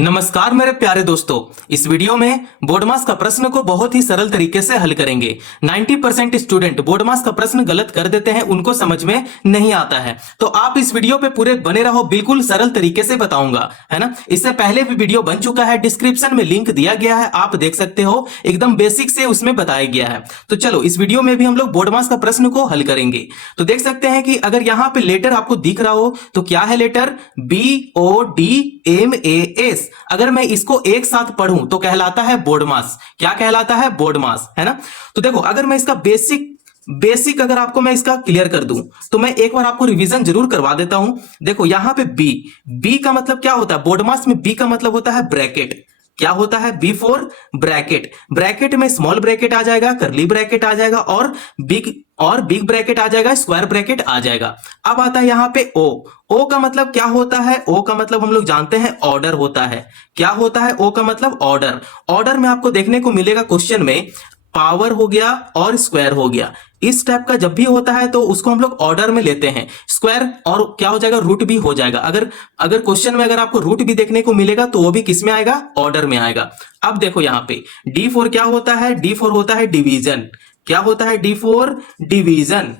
नमस्कार मेरे प्यारे दोस्तों, इस वीडियो में बोर्डमास का प्रश्न को बहुत ही सरल तरीके से हल करेंगे। 90% स्टूडेंट बोर्डमास का प्रश्न गलत कर देते हैं, उनको समझ में नहीं आता है। तो आप इस वीडियो पे पूरे बने रहो, बिल्कुल सरल तरीके से बताऊंगा, है ना। इससे पहले भी वीडियो बन चुका है, डिस्क्रिप्शन में लिंक दिया गया है, आप देख सकते हो। एकदम बेसिक से उसमें बताया गया है। तो चलो इस वीडियो में भी हम लोग बोर्डमास का प्रश्न को हल करेंगे। तो देख सकते हैं कि अगर यहाँ पे लेटर आपको दिख रहा हो तो क्या है लेटर BODMAS। अगर मैं इसको एक साथ पढ़ूं तो कहलाता है बोर्डमास। क्या कहलाता है? बोर्डमास, है ना। तो देखो अगर मैं इसका बेसिक अगर आपको मैं इसका क्लियर कर दूं तो मैं एक बार आपको रिवीजन जरूर करवा देता हूं। देखो यहां पे बी का मतलब क्या होता है? बोर्डमास में बी का मतलब होता है ब्रैकेट। क्या होता है? B for bracket. ब्रैकेट में स्मॉल ब्रैकेट आ जाएगा, करली ब्रैकेट आ जाएगा और बिग ब्रैकेट आ जाएगा, स्क्वायर ब्रैकेट आ जाएगा। अब आता है यहां पे ओ का मतलब क्या होता है? ओ का मतलब हम लोग जानते हैं ऑर्डर होता है। क्या होता है? ओ का मतलब ऑर्डर। ऑर्डर में आपको देखने को मिलेगा क्वेश्चन में पावर हो गया और स्क्वायर हो गया। इस टाइप का जब भी होता है तो उसको हम लोग ऑर्डर में लेते हैं। स्क्वायर और क्या हो जाएगा? रूट भी हो जाएगा। अगर क्वेश्चन में अगर आपको रूट भी देखने को मिलेगा तो वो भी किस में आएगा? ऑर्डर में आएगा। अब देखो यहाँ पे D4 क्या होता है? D4 होता है डिवीजन। क्या होता है? D4 division.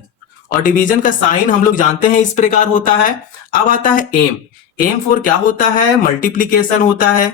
और डिवीजन का साइन हम लोग जानते हैं इस प्रकार होता है। अब आता है एम फॉर क्या होता है? मल्टीप्लीकेशन होता है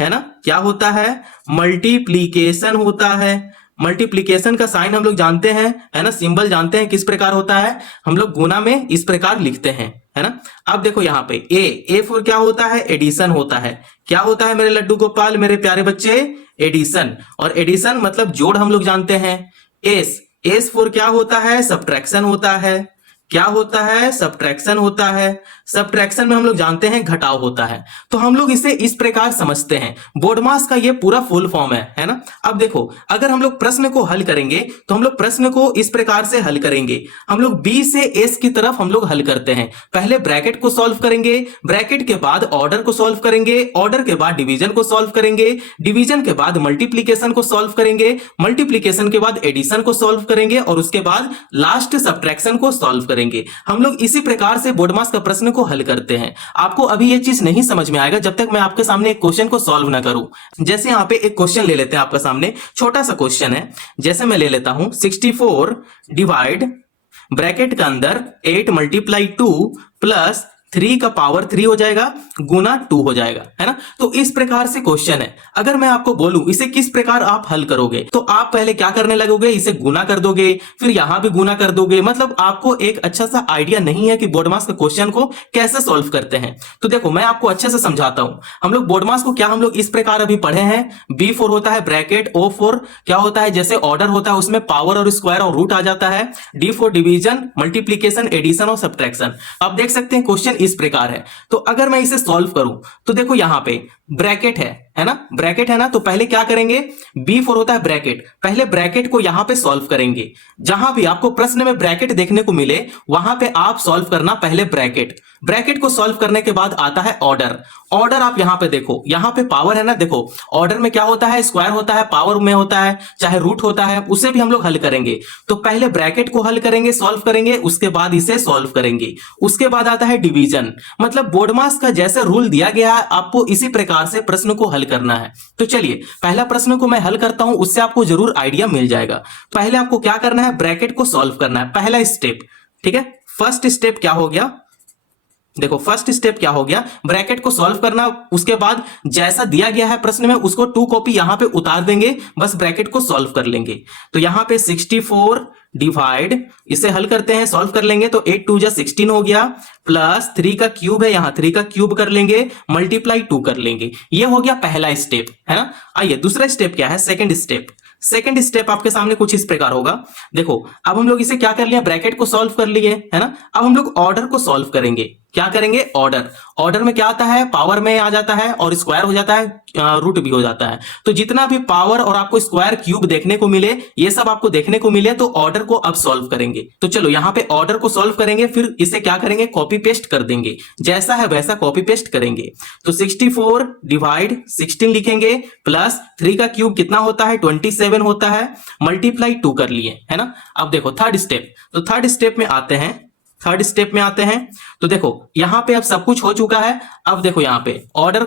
ना। क्या होता है? मल्टीप्लीकेशन होता है। मल्टीप्लीकेशन का साइन हम लोग जानते हैं, है ना। सिंबल जानते हैं किस प्रकार होता है? हम लोग गुना में इस प्रकार लिखते हैं, है ना। अब देखो यहाँ पे ए फॉर क्या होता है? एडिशन होता है। क्या होता है मेरे लड्डू गोपाल, मेरे प्यारे बच्चे? एडिशन। और एडिशन मतलब जोड़ हम लोग जानते हैं। एस फॉर क्या होता है? सब्ट्रैक्शन होता है। क्या होता है? सब्ट्रैक्शन होता है। सब्ट्रैक्शन में हम लोग जानते हैं घटाव होता है। तो हम लोग इसे इस प्रकार समझते हैं। बोर्डमास का ये पूरा फुल फॉर्म है ना। अब देखो अगर हम लोग प्रश्न को हल करेंगे तो हम लोग प्रश्न को इस प्रकार से हल करेंगे। हम लोग बी से एस की तरफ हम लोग हल करते हैं। पहले ब्रैकेट को सॉल्व करेंगे, ब्रैकेट के बाद ऑर्डर को सॉल्व करेंगे, ऑर्डर के बाद डिवीजन को सॉल्व करेंगे, डिवीजन के बाद मल्टीप्लीकेशन को सॉल्व करेंगे, मल्टीप्लीकेशन के बाद एडिशन को सॉल्व करेंगे और उसके बाद लास्ट सब्ट्रैक्शन को सॉल्व करेंगे। हम लोग इसी प्रकार से बोर्डमास का प्रश्न को हल करते हैं। आपको अभी ये चीज नहीं समझ में आएगा जब तक मैं आपके सामने एक क्वेश्चन को सॉल्व ना करूं। जैसे यहां पे एक क्वेश्चन ले लेते हैं आपके सामने, छोटा सा क्वेश्चन है। जैसे मैं ले लेता हूं 64 डिवाइड ब्रैकेट के अंदर 8 मल्टीप्लाई 2 प्लस 3 का पावर 3 हो जाएगा गुना 2 हो जाएगा, है ना। तो इस प्रकार से क्वेश्चन है। अगर मैं आपको बोलूं इसे किस प्रकार आप हल करोगे तो आप पहले क्या करने लगोगे? इसे गुना कर दोगे, फिर यहां भी गुना कर दोगे। मतलब आपको एक अच्छा सा आइडिया नहीं है कि बोर्डमास के क्वेश्चन को कैसे सॉल्व करते हैं। तो देखो मैं आपको अच्छे से समझाता हूं। हम लोग बोर्डमास को क्या हम लोग इस प्रकार अभी पढ़े हैं। B4 होता है ब्रैकेट, O4 क्या होता है? जैसे ऑर्डर होता है उसमें पावर और स्क्वायर और रूट आ जाता है। D4 डिवीजन, मल्टीप्लीकेशन, एडिशन और सब्ट्रैक्शन। आप देख सकते हैं क्वेश्चन इस प्रकार है। तो अगर मैं इसे सॉल्व करूं तो देखो यहां पे ब्रैकेट है ना, ब्रैकेट है ना। तो पहले क्या करेंगे? B4 होता है ब्रैकेट, पहले ब्रैकेट को यहां पे सॉल्व करेंगे। जहां भी आपको प्रश्न में ब्रैकेट देखने को मिले वहां पे आप सॉल्व करना पहले ब्रैकेट को सॉल्व करने के बाद आता है ऑर्डर आप यहां पे देखो, यहां पे पावर है ना। देखो ऑर्डर में क्या होता है? स्क्वायर होता है, पावर में होता है, चाहे रूट होता है, उसे भी हम लोग हल करेंगे। तो पहले ब्रैकेट को हल करेंगे, सॉल्व करेंगे, उसके बाद इसे सॉल्व करेंगे। उसके बाद आता है डिवीजन। मतलब बोर्डमास का जैसे रूल दिया गया है आपको इसी प्रकार से प्रश्न को हल करना है। तो चलिए पहला प्रश्न को मैं हल करता हूं, उससे आपको जरूर आइडिया मिल जाएगा। पहले आपको क्या करना है? ब्रैकेट को सॉल्व करना है, पहला स्टेप। ठीक है, फर्स्ट स्टेप क्या हो गया? देखो फर्स्ट स्टेप क्या हो गया? ब्रैकेट को सॉल्व करना। उसके बाद जैसा दिया गया है प्रश्न में उसको 2 कॉपी यहां पे उतार देंगे, बस ब्रैकेट को सॉल्व कर लेंगे। तो यहां पे 64 डिवाइड, इसे हल करते हैं, सॉल्व कर लेंगे तो 8 2 जा 16 हो गया, प्लस 3 का क्यूब है, यहां 3 का क्यूब कर लेंगे, मल्टीप्लाई 2 कर लेंगे। ये हो गया पहला स्टेप, है ना। आइए दूसरा स्टेप क्या है? सेकंड स्टेप आपके सामने कुछ इस प्रकार होगा। देखो अब हम लोग इसे क्या कर लिया? ब्रैकेट को सॉल्व कर लिए, है ना। अब हम लोग ऑर्डर को सॉल्व करेंगे। क्या करेंगे? ऑर्डर में क्या आता है? पावर में आ जाता है और स्क्वायर हो जाता है, रूट भी हो जाता है। तो जितना भी पावर और आपको स्क्वायर क्यूब देखने को मिले, ये सब आपको देखने को मिले तो ऑर्डर को अब सॉल्व करेंगे। तो चलो यहां पे ऑर्डर को सॉल्व करेंगे, फिर इसे क्या करेंगे? कॉपी पेस्ट कर देंगे, जैसा है वैसा कॉपी पेस्ट करेंगे। तो 64 डिवाइड 16 लिखेंगे, प्लस 3 का क्यूब कितना होता है? 27 होता है, मल्टीप्लाई 2 कर लिए, है ना। अब देखो थर्ड स्टेप। तो थर्ड स्टेप में आते हैं, थर्ड स्टेप में आते हैं। तो देखो यहां पे अब सब कुछ हो चुका है। अब देखो यहां पे ऑर्डर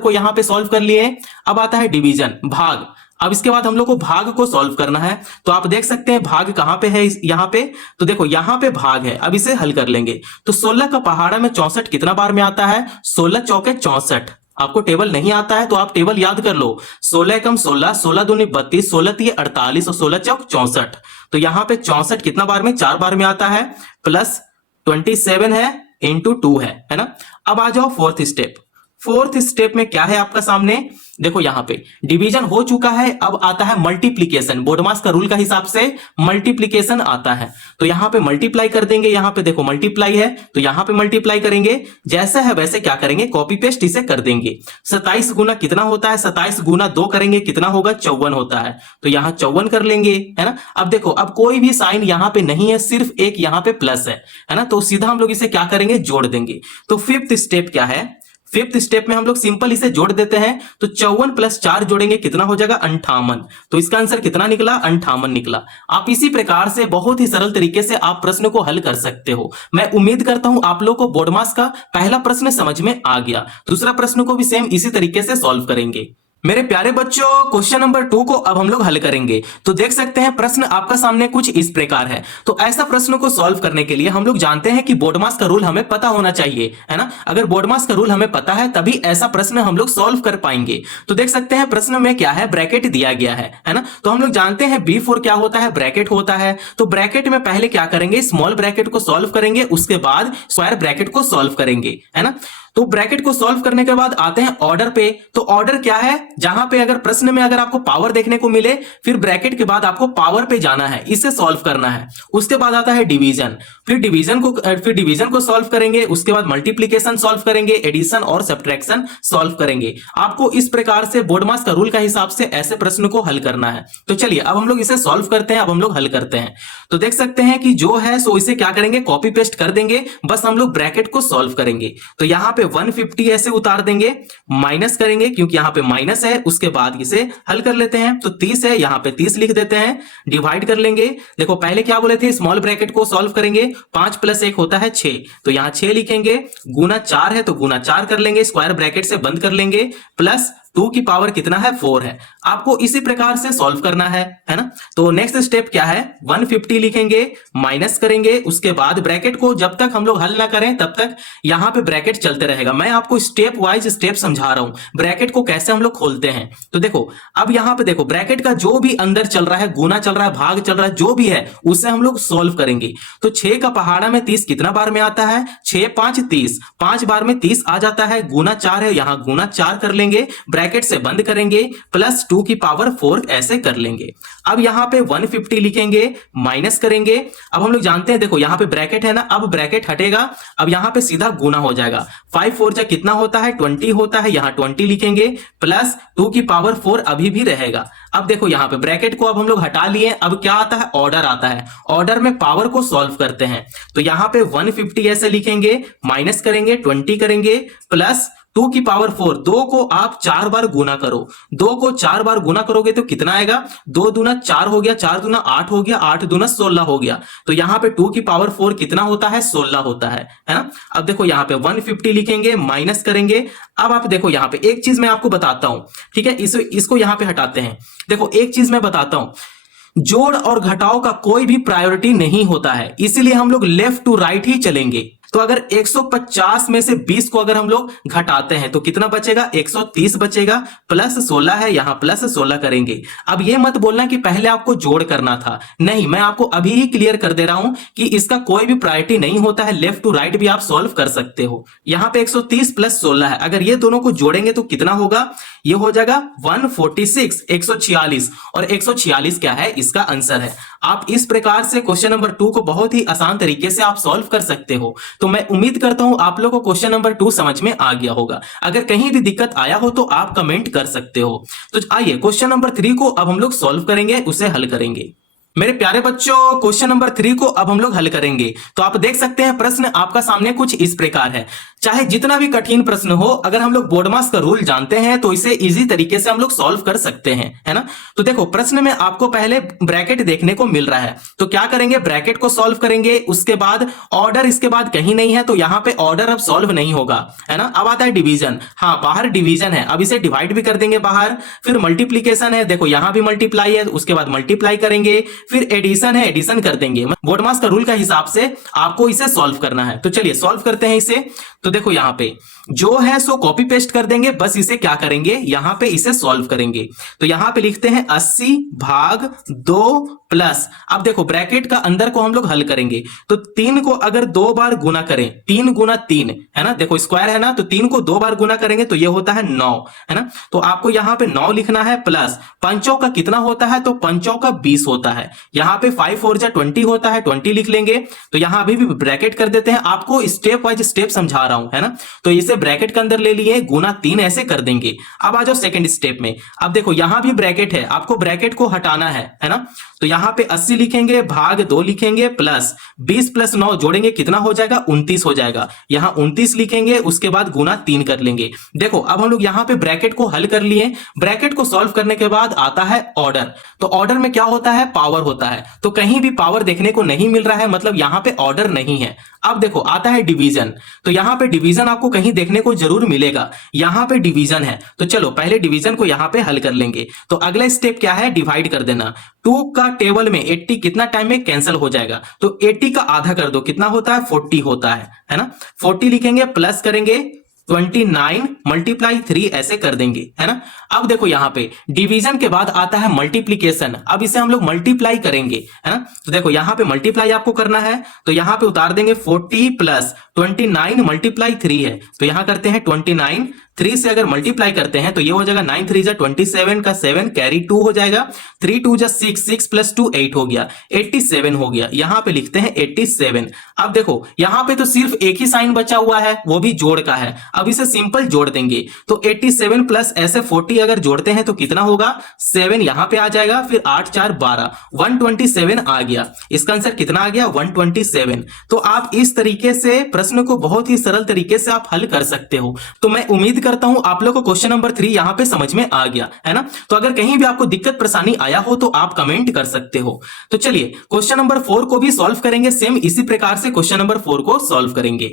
को यहां पे सॉल्व कर लिए। अब आता है डिवीजन, भाग। अब इसके बाद हम लोग को भाग को सॉल्व करना है। तो आप देख सकते हैं भाग कहां पे है, यहां पे। तो देखो यहां पे भाग है, अब इसे हल कर लेंगे। तो 16 का पहाड़ा में 64 कितना बार में आता है? 16 चौके 64। आपको टेबल नहीं आता है तो आप टेबल याद कर लो। 16 एकम 16, 16 दूनी 32, 16 तीय 48 और 16 चौक 64। तो यहां पे 64 कितना बार में? 4 बार में आता है। प्लस 27 है इंटू 2 है ना। अब आ जाओ फोर्थ स्टेप। फोर्थ स्टेप में क्या है आपका सामने? देखो यहां पे डिवीजन हो चुका है। अब आता है मल्टीप्लीकेशन। बोडमास का रूल का हिसाब से मल्टीप्लीकेशन आता है। तो यहां पे मल्टीप्लाई कर देंगे। यहां पे देखो मल्टीप्लाई है तो यहां पे मल्टीप्लाई करेंगे। जैसा है वैसे क्या करेंगे? कॉपी पेस्ट इसे कर देंगे। 27 गुना कितना होता है? 27 गुना 2 करेंगे कितना होगा? 54 होता है। तो यहां 54 कर लेंगे, है ना। अब देखो अब कोई भी साइन यहां पे नहीं है, सिर्फ एक यहां पे प्लस है ना। तो सीधा हम लोग इसे क्या करेंगे? जोड़ देंगे। तो फिफ्थ स्टेप क्या है? फिफ्थ स्टेप में हम लोग सिंपल इसे जोड़ देते हैं। तो 54 प्लस 4 जोड़ेंगे कितना हो जाएगा? 58। तो इसका आंसर कितना निकला? 58 निकला। आप इसी प्रकार से बहुत ही सरल तरीके से आप प्रश्न को हल कर सकते हो। मैं उम्मीद करता हूं आप लोग को बोडमास का पहला प्रश्न समझ में आ गया। दूसरा प्रश्न को भी सेम इसी तरीके से सॉल्व करेंगे। मेरे प्यारे बच्चों, क्वेश्चन नंबर 2 को अब हम लोग हल करेंगे। तो देख सकते हैं प्रश्न आपका सामने कुछ इस प्रकार है। तो ऐसा प्रश्न को सॉल्व करने के लिए हम लोग जानते हैं कि बोडमास का रूल हमें पता होना चाहिए, है ना। अगर बोडमास का रूल हमें पता है तभी ऐसा प्रश्न हम लोग सॉल्व कर पाएंगे। तो देख सकते हैं प्रश्न में क्या है? ब्रैकेट दिया गया है ना। तो हम लोग जानते हैं B4 क्या होता है? ब्रैकेट होता है। तो ब्रैकेट में पहले क्या करेंगे? स्मॉल ब्रैकेट को सॉल्व करेंगे, उसके बाद स्क्वायर ब्रैकेट को सॉल्व करेंगे, है ना। तो ब्रैकेट को सॉल्व करने के बाद आते हैं ऑर्डर पे। तो ऑर्डर क्या है? जहां पे अगर प्रश्न में अगर आपको पावर देखने को मिले, फिर ब्रैकेट के बाद आपको पावर पे जाना है, इसे सॉल्व करना है। उसके बाद आता है डिवीजन। फिर डिवीजन को सॉल्व करेंगे। उसके बाद मल्टीप्लीकेशन सॉल्व करेंगे, एडिशन और सब्ट्रैक्शन सॉल्व करेंगे। आपको इस प्रकार से बोडमास का रूल का हिसाब से ऐसे प्रश्न को हल करना है। तो चलिए अब हम लोग इसे सॉल्व करते हैं। अब हम लोग हल करते हैं। तो देख सकते हैं कि जो है सो इसे क्या करेंगे? कॉपी पेस्ट कर देंगे। बस हम लोग ब्रैकेट को सॉल्व करेंगे। तो यहां पे 150 ऐसे उतार देंगे, माइनस करेंगे क्योंकि यहां पे माइनस है। उसके बाद इसे हल कर लेते हैं। तो 30 है, यहां पे 30 लिख देते हैं, डिवाइड कर लेंगे। देखो पहले क्या बोले थे? स्मॉल ब्रैकेट को सॉल्व करेंगे। 5 + 1 होता है 6। तो यहां 6 लिखेंगे। गुना 4 है तो गुना 4 कर लेंगे, स्क्वायर ब्रैकेट से बंद कर लेंगे। प्लस 2 की पावर कितना है? 4 है। आपको इसी प्रकार से सॉल्व करना है ना। तो नेक्स्ट स्टेप क्या है? 150 लिखेंगे, माइनस करेंगे। उसके बाद ब्रैकेट को जब तक हम लोग हल ना करें तब तक यहां पे ब्रैकेट चलते रहेगा। मैं आपको स्टेप वाइज स्टेप समझा रहा हूं ब्रैकेट को कैसे हम लोग खोलते हैं। तो देखो अब यहां पे देखो ब्रैकेट का जो भी अंदर चल रहा है, गुना चल रहा है, भाग चल रहा है, जो भी है उसे हम लोग सॉल्व करेंगे। तो 6 का पहाड़ा में 30 कितना बार में आता है? 6 5 30, 5 बार में 30 आ जाता है। गुना 4 है, यहां गुना 4 कर लेंगे, ब्रैकेट से बंद करेंगे, प्लस 2 की पावर 4 ऐसे कर लेंगे। अब यहां पे 150 लिखेंगे, माइनस करेंगे। अब हम लोग जानते हैं देखो यहां पे ब्रैकेट है ना, अब ब्रैकेट हटेगा। अब यहां पे सीधा गुना हो जाएगा। 5 4 जा कितना होता है? 20 होता है। यहां 20 लिखेंगे, प्लस 2 की पावर 4 अभी भी रहेगा। अब देखो यहां पे ब्रैकेट को अब हम लोग हटा लिए। अब क्या आता है? ऑर्डर आता है। ऑर्डर में पावर को सॉल्व करते हैं। तो यहां पे 150 ऐसे लिखेंगे, माइनस करेंगे, 20 करेंगे, प्लस 2 की पावर 4। 2 को आप 4 बार गुना करो। 2 को 4 बार गुना करोगे तो कितना आएगा? 2 दूना 4 हो गया, 4 दूना 8 हो गया, 8 दूना 16 हो गया। तो यहां पे 2 की पावर 4 कितना होता है? 16 होता है ना। अब देखो यहां पे 150 लिखेंगे, माइनस करेंगे। अब आप देखो यहां पे एक चीज मैं आपको बताता हूं, ठीक है। इसको यहां पे हटाते हैं। देखो एक चीज मैं बताता हूं, जोड़ और घटाव का कोई भी प्रायोरिटी नहीं होता है, इसलिए हम लोग लेफ्ट टू राइट ही चलेंगे। तो अगर 150 में से 20 को अगर हम लोग घटाते हैं तो कितना बचेगा? 130 बचेगा। प्लस 16 है, यहां प्लस 16 करेंगे। अब ये मत बोलना कि पहले आपको जोड़ करना था, नहीं, मैं आपको अभी ही क्लियर कर दे रहा हूं कि इसका कोई भी प्रायोरिटी नहीं होता है। लेफ्ट टू राइट भी आप सॉल्व कर सकते हो। यहां पे 130 प्लस 16 है, अगर ये दोनों को जोड़ेंगे तो कितना होगा? ये हो जाएगा 146, 146। और 146 क्या है? इसका आंसर है। आप इस प्रकार से क्वेश्चन नंबर 2 को बहुत ही आसान तरीके से आप सॉल्व कर सकते हो। तो मैं उम्मीद करता हूं आप लोगों को क्वेश्चन नंबर 2 समझ में आ गया होगा। अगर कहीं भी दिक्कत आया हो तो आप कमेंट कर सकते हो। तो आइए क्वेश्चन नंबर 3 को अब हम लोग सॉल्व करेंगे, उसे हल करेंगे। मेरे प्यारे बच्चों, क्वेश्चन नंबर 3 को अब हम लोग हल करेंगे। तो आप देख सकते हैं प्रश्न आपका सामने कुछ इस प्रकार है। चाहे जितना भी कठिन प्रश्न हो, अगर हम लोग बोर्डमास का रूल जानते हैं तो इसे इजी तरीके से हम लोग सॉल्व कर सकते हैं, है ना। तो देखो प्रश्न में आपको पहले ब्रैकेट देखने को मिल रहा है, तो क्या करेंगे, ब्रैकेट को सॉल्व करेंगे, उसके बाद ऑर्डर इसके बाद कहीं नहीं है, तो यहां पे ऑर्डर अब सॉल्व नहीं होगा, है ना। अब आता है डिवीजन, हाँ बाहर डिवीजन है, अब इसे डिवाइड भी कर देंगे बाहर, फिर मल्टीप्लीकेशन है, देखो यहां भी मल्टीप्लाई है, उसके बाद मल्टीप्लाई करेंगे, फिर एडिशन है, एडिशन कर देंगे। बोर्डमास का रूल का हिसाब से आपको इसे सॉल्व करना है, तो चलिए सॉल्व करते हैं इसे। तो देखो यहां पे जो है सो कॉपी पेस्ट कर देंगे, बस इसे क्या करेंगे, यहां पे इसे सॉल्व करेंगे। तो यहां पे लिखते हैं 80 भाग 2 प्लस, अब देखो ब्रैकेट का अंदर को हम लोग हल करेंगे, तो 3 को अगर 2 बार गुना करें, 3 गुना 3 है ना, देखो स्क्वायर है ना, तो 3 को 2 बार गुना करेंगे तो ये होता है 9, है ना। तो आपको यहां पे 9 लिखना है, प्लस पंचों का कितना होता है, तो पंचों का 20 होता है, यहां पे 5 और 20 होता है, 20 लिख लेंगे। तो यहां अभी भी ब्रैकेट कर देते हैं, आपको स्टेप वाइज स्टेप समझा रहा हूं, है ना। तो इसे ब्रैकेट के अंदर ले लिए, गुना 3 ऐसे कर देंगे। अब आ जाओ सेकंड स्टेप में, अब देखो यहां भी ब्रैकेट है, आपको ब्रैकेट को हटाना है ना। तो यहां पे 80 लिखेंगे, भाग 2 लिखेंगे, प्लस 20 प्लस 9 जोड़ेंगे, कितना हो जाएगा, 29 हो जाएगा। यहां 29 लिखेंगे, उसके बाद गुना 3 कर लेंगे। देखो अब हम लोग यहां पे ब्रैकेट को हल कर लिए, ब्रैकेट को सॉल्व करने के बाद आता है ऑर्डर। तो ऑर्डर में क्या होता है, पावर होता है, तो कहीं भी पावर देखने को नहीं मिल रहा है, मतलब यहां पे ऑर्डर नहीं है। अब देखो आता है डिवीजन, तो यहां पे डिवीजन आपको कहीं देखने को जरूर मिलेगा, यहां पे डिवीजन है, तो चलो पहले डिवीजन को यहां पे हल कर लेंगे। तो अगला स्टेप क्या है, डिवाइड कर देना। 2 का टेबल में 80 कितना टाइम में कैंसिल हो जाएगा, तो 80 का आधा कर दो, कितना होता है, 40 होता है ना। 40 लिखेंगे, प्लस करेंगे 29 मल्टीप्लाई 3 ऐसे कर देंगे, है ना। अब देखो यहां पे डिवीजन के बाद आता है मल्टीप्लीकेशन, अब इसे हम लोग मल्टीप्लाई करेंगे, है ना। तो देखो यहां पे मल्टीप्लाई आपको करना है, तो यहां पे उतार देंगे 40 प्लस 29 मल्टीप्लाई 3 है, तो यहां करते हैं 29, 3 से अगर मल्टीप्लाई करते हैं तो ये हो जाएगा 9 3 जा 27 का 7 कैरी 2 हो जाएगा, 3 2 जा 6, 6 प्लस 2 8 हो गया, 87 हो गया। यहां पे लिखते हैं 87। अब देखो यहां पे तो सिर्फ एक ही साइन बचा हुआ है, वो भी जोड़ का है, अब इसे सिंपल जोड़ देंगे। तो 87 प्लस ऐसे 40 अगर जोड़ते हैं तो कितना होगा, 7 यहां पे आ जाएगा, फिर 8 4 12, 127 आ गया। इसका आंसर कितना आ गया, 127। तो आप इस तरीके से प्रश्न को बहुत ही सरल तरीके से आप हल कर सकते हो। तो मैं उम्मीद करता हूं आप लोग को क्वेश्चन नंबर 3 यहां पे समझ में आ गया, है ना। तो अगर कहीं भी आपको दिक्कत परेशानी आया हो तो आप कमेंट कर सकते हो। तो चलिए क्वेश्चन नंबर 4 को भी सॉल्व करेंगे, सेम इसी प्रकार से क्वेश्चन नंबर 4 को सॉल्व करेंगे।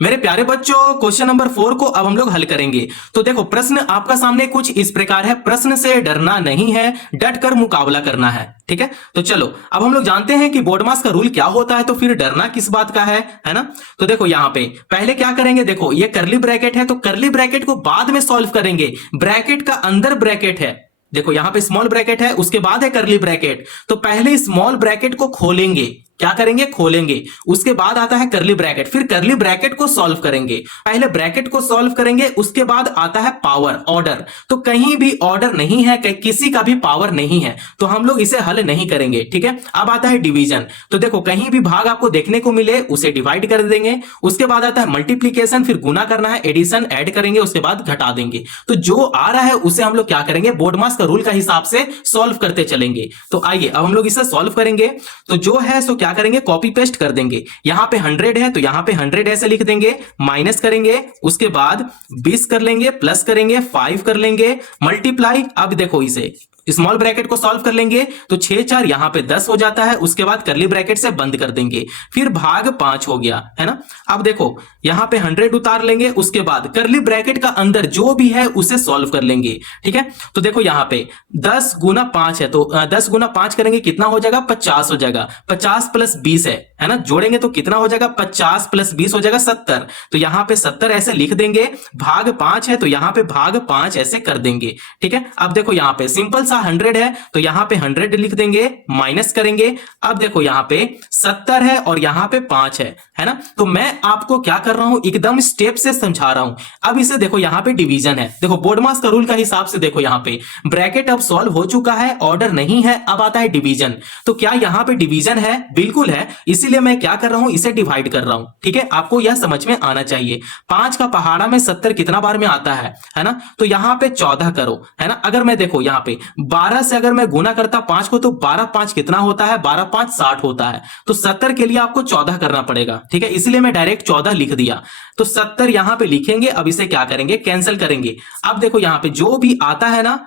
मेरे प्यारे बच्चों क्वेश्चन नंबर 4 को अब हम लोग हल करेंगे। तो देखो प्रश्न आपका सामने कुछ इस प्रकार है, प्रश्न से डरना नहीं है, डट कर मुकाबला करना है, ठीक है। तो चलो अब हम लोग जानते हैं कि बोर्डमास का रूल क्या होता है, तो फिर डरना किस बात का है ना। तो देखो यहां पे पहले क्या करेंगे, देखो ये करली ब्रैकेट है, तो करली ब्रैकेट को बाद में सॉल्व करेंगे, ब्रैकेट का अंदर ब्रैकेट है, देखो यहां पे स्मॉल ब्रैकेट है, उसके बाद है करली ब्रैकेट, तो पहले स्मॉल ब्रैकेट को खोलेंगे, क्या करेंगे, खोलेंगे, उसके बाद आता है करली ब्रैकेट, फिर करली ब्रैकेट को सॉल्व करेंगे, पहले ब्रैकेट को सॉल्व करेंगे, उसके बाद आता है पावर, ऑर्डर। तो कहीं भी ऑर्डर नहीं है, किसी का भी पावर नहीं है, तो हम लोग इसे हल नहीं करेंगे, ठीक है। अब आता है डिवीजन, तो देखो कहीं भी भाग आपको देखने को मिले उसे डिवाइड कर देंगे, उसके बाद आता है मल्टीप्लीकेशन, फिर गुना करना है, एडिशन ऐड करेंगे, उसके बाद घटा देंगे। तो जो आ रहा है उसे हम लोग क्या करेंगे, बोर्डमास का रूल का हिसाब से सॉल्व करते चलेंगे। तो आइए अब हम लोग इसे सॉल्व करेंगे। तो जो है सो क्या करेंगे, कॉपी पेस्ट कर देंगे, यहां पे 100 है तो यहां पे 100 ऐसे लिख देंगे, माइनस करेंगे, उसके बाद 20 कर लेंगे, प्लस करेंगे, 5 कर लेंगे, मल्टीप्लाई। अब देखो इसे स्मॉल ब्रैकेट को सॉल्व कर लेंगे, तो 6 4 यहां पे 10 हो जाता है, उसके बाद करली ब्रैकेट से बंद कर देंगे, फिर भाग 5 हो गया, है ना। अब देखो यहां पे 100 उतार लेंगे, उसके बाद करली ब्रैकेट का अंदर जो भी है उसे सॉल्व कर लेंगे, ठीक है। तो देखो यहां पे 10 गुना 5 है, तो 10 गुना 5 करेंगे, कितना हो जाएगा, 50 हो जाएगा, 50 प्लस 20 है ना, जोड़ेंगे तो कितना हो जाएगा, 50 प्लस 20 हो जाएगा 70, तो यहां पे 70 ऐसे लिख देंगे, भाग 5 है तो यहां पे भाग 5 ऐसे कर देंगे, ठीक है। अब देखो यहां पे सिंपल 100 है तो यहां पे 100 लिख देंगे, माइनस करेंगे। अब देखो यहां पे 70 है और यहां पे 5 है ना। तो मैं आपको क्या कर रहा हूं, एकदम स्टेप से समझा रहा हूं। अब इसे देखो यहां पे डिवीजन है, देखो बोर्डमास का रूल का हिसाब से देखो यहां पे ब्रैकेट अब सॉल्व हो चुका है, ऑर्डर नहीं है, अब आता है डिवीजन। तो क्या यहां पे डिवीजन है, बिल्कुल है, इसीलिए इसलिए मैं क्या कर रहा हूं, इसे डिवाइड कर रहा हूं। ठीक है, आपको यह समझ में आना चाहिए। 5 का पहाड़ा में 70 कितना बार में आता है ना, तो यहां पे 14 करो, है ना। अगर मैं देखो यहां पे 12 से अगर मैं गुना करता 5 को, तो 12 5 कितना होता है, 12 5 60 होता है। तो 70 के लिए आपको 14 करना पड़ेगा। ठीक है, इसलिए मैं डायरेक्ट 14 लिख दिया। तो 70 यहां पे लिखेंगे। अब इसे क्या करेंगे, कैंसिल करेंगे। अब देखो यहां पे जो भी आता है ना,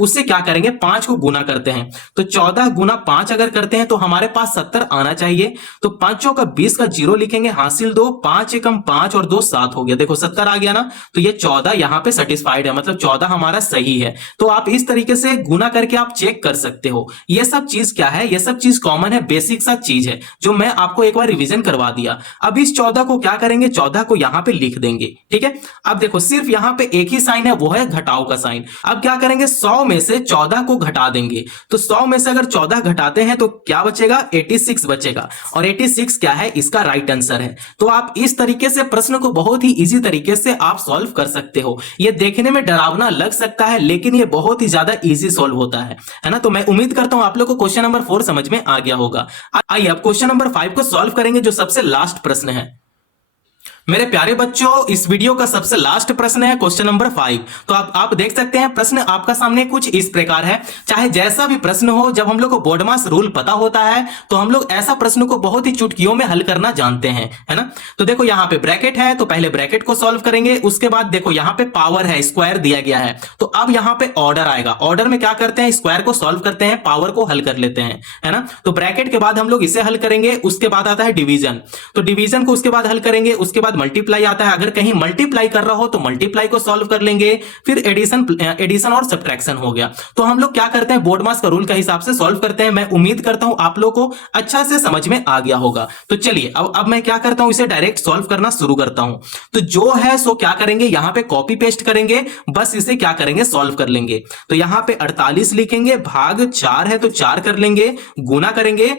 उससे क्या करेंगे, 5 को गुना करते हैं। तो 14 गुना 5 अगर करते हैं तो हमारे पास 70 आना चाहिए। तो 5 का 20 का 0 लिखेंगे, हासिल 2, 5 एकम 5 और 2 7 हो गया। देखो 70 आ गया ना, तो ये 14 यहां पे सेटिस्फाइड है, मतलब 14 हमारा सही है। तो आप इस तरीके से गुना करके आप चेक कर सकते हो। ये सब चीज क्या है, ये सब चीज कॉमन है, बेसिक सा चीज है जो मैं आपको एक बार रिवीजन करवा दिया। अब इस 14 को क्या करेंगे, 14 को यहां पे लिख देंगे। ठीक है, अब देखो सिर्फ यहां पे एक ही साइन है, वो है घटाव का साइन। अब क्या करेंगे, 100 में से 14 को घटा देंगे। तो 100 में से अगर 14 घटाते हैं तो क्या बचेगा, 86 बचेगा। और 86 क्या है, इसका राइट आंसर है। तो आप इस तरीके से प्रश्न को बहुत ही इजी तरीके से आप सॉल्व कर सकते हो। ये देखने में डरावना लग सकता है, लेकिन ये बहुत ही ज्यादा इजी सॉल्व होता है ना। तो मैं उम्मीद करता हूं आप लोग को क्वेश्चन नंबर 4 समझ में आ गया होगा। आइए अब क्वेश्चन नंबर 5 को सॉल्व करेंगे, जो सबसे लास्ट प्रश्न है। मेरे प्यारे बच्चों, इस वीडियो का सबसे लास्ट प्रश्न है क्वेश्चन नंबर 5। तो आप देख सकते हैं प्रश्न आपका सामने कुछ इस प्रकार है। चाहे जैसा भी प्रश्न हो, जब हम लोग को बोर्ड मास रूल पता होता है तो हम लोग ऐसा प्रश्न को बहुत ही चुटकियों में हल करना जानते हैं, है ना। तो देखो यहाँ पे ब्रैकेट है, तो पहले ब्रैकेट को सॉल्व करेंगे। उसके बाद देखो यहाँ पे पावर है, स्क्वायर दिया गया है। तो अब यहाँ पे ऑर्डर आएगा। ऑर्डर में क्या करते हैं, स्क्वायर को सॉल्व करते हैं, पावर को हल कर लेते हैं, है ना। तो ब्रैकेट के बाद हम लोग इसे हल करेंगे। उसके बाद आता है डिवीजन। तो डिवीजन को उसके बाद हल करेंगे। उसके बाद मल्टीप्लाई आता है। अगर कहीं मल्टीप्लाई कर रहा हो तो मल्टीप्लाई को सॉल्व कर लेंगे। फिर एडिशन और सब्ट्रैक्शन हो गया। तो हम लोग क्या करते हैं, बोर्ड मास का रूल के हिसाब से सॉल्व करते हैं। मैं उम्मीद करता हूं आप लोग को अच्छा से समझ में आ गया होगा। तो चलिए अब मैं क्या करता हूं, इसे डायरेक्ट सॉल्व करना शुरू करता हूं। तो जो है सो क्या करेंगे, यहां पे कॉपी पेस्ट करेंगे, बस इसे क्या करेंगे, सॉल्व कर लेंगे। तो यहां पे 48 लिखेंगे, भाग 4 है तो 4 कर लेंगे, गुना करेंगे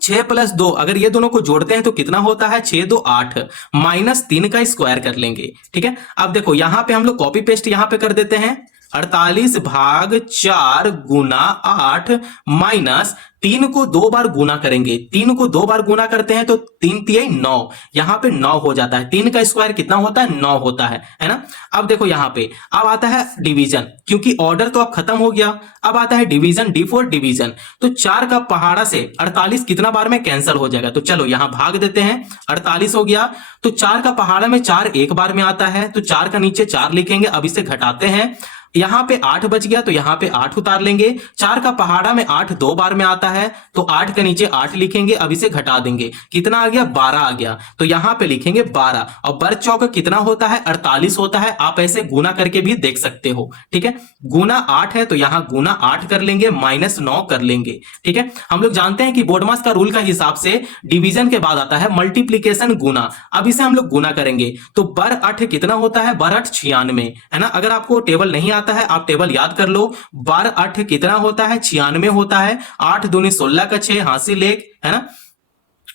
6 + 2, अगर ये दोनों को जोड़ते हैं तो कितना होता है, 6 2 8, -3 का स्क्वायर कर लेंगे। ठीक है, अब देखो यहां पे हम लोग कॉपी पेस्ट यहां पे कर देते हैं। 48 भाग 4 गुना 8 माइनस 3 को 2 बार गुना करेंगे। 3 को 2 बार गुना करते हैं तो 3 3 9, यहां पे 9 हो जाता है। 3 का स्क्वायर कितना होता है, 9 होता है ना। अब देखो यहां पे अब आता है डिवीजन, क्योंकि ऑर्डर तो अब खत्म हो गया। अब आता है डिवीजन, डी फॉर डिवीजन। तो 4 का पहाड़ा से 48 कितना बार में कैंसिल हो जाएगा। तो चलो यहां भाग देते हैं, 48 हो गया। तो 4 का पहाड़ा में 4 एक बार में आता है, तो 4 का नीचे 4 लिखेंगे। अब इसे घटाते हैं, यहां पे 8 बच गया तो यहां पे 8 उतार लेंगे। 4 का पहाड़ा में 8 2 बार में आता है, तो 8 के नीचे 8 लिखेंगे। अब इसे घटा देंगे, कितना आ गया, 12 आ गया। तो यहां पे लिखेंगे 12। और बर चौक कितना होता है, 48 होता है। आप ऐसे गुना करके भी देख सकते हो। ठीक है, गुना 8 है तो यहां गुना 8 कर लेंगे, -9 कर लेंगे। ठीक है, हम लोग जानते हैं कि बोर्ड मास का रूल का हिसाब से डिवीजन के बाद आता है मल्टीप्लीकेशन, गुना। अब इसे हम लोग गुना करेंगे तो बर 8 कितना होता है, बर 8 96, है ना। अगर आपको टेबल नहीं आता है, आप टेबल याद कर लो। 12 8 कितना होता है, 96 होता है। 8 दूनी 16 का 6, हासिल 1, है ना।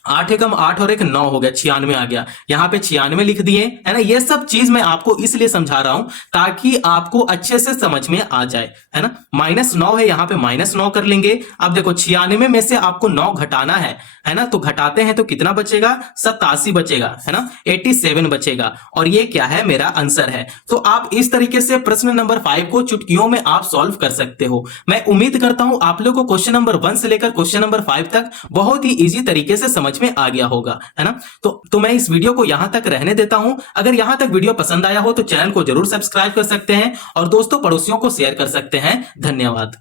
8 एकम 8 और 1 9 हो गया, 96 आ गया। यहां पे 96 लिख दिए, है ना। ये सब चीज मैं आपको इसलिए समझा रहा हूं ताकि आपको अच्छे से समझ में आ जाए, है ना। -9 है, यहां पे -9 कर लेंगे। अब देखो 96 में से आपको 9 घटाना है ना। तो घटाते हैं तो कितना बचेगा, 87 बचेगा, है ना। 87 बचेगा, और ये क्या है, मेरा आंसर है। तो आप इस तरीके से प्रश्न नंबर 5 को चुटकियों में आप सॉल्व कर सकते हो। मैं उम्मीद करता हूं आप लोगों को क्वेश्चन नंबर 1 से लेकर क्वेश्चन नंबर 5 तक बहुत ही इजी तरीके से समझ में आ गया होगा, है ना। तो मैं इस वीडियो को यहां तक रहने देता हूं। अगर यहां तक वीडियो पसंद आया हो तो चैनल को जरूर सब्सक्राइब कर सकते हैं और दोस्तों पड़ोसियों को शेयर कर सकते हैं। धन्यवाद।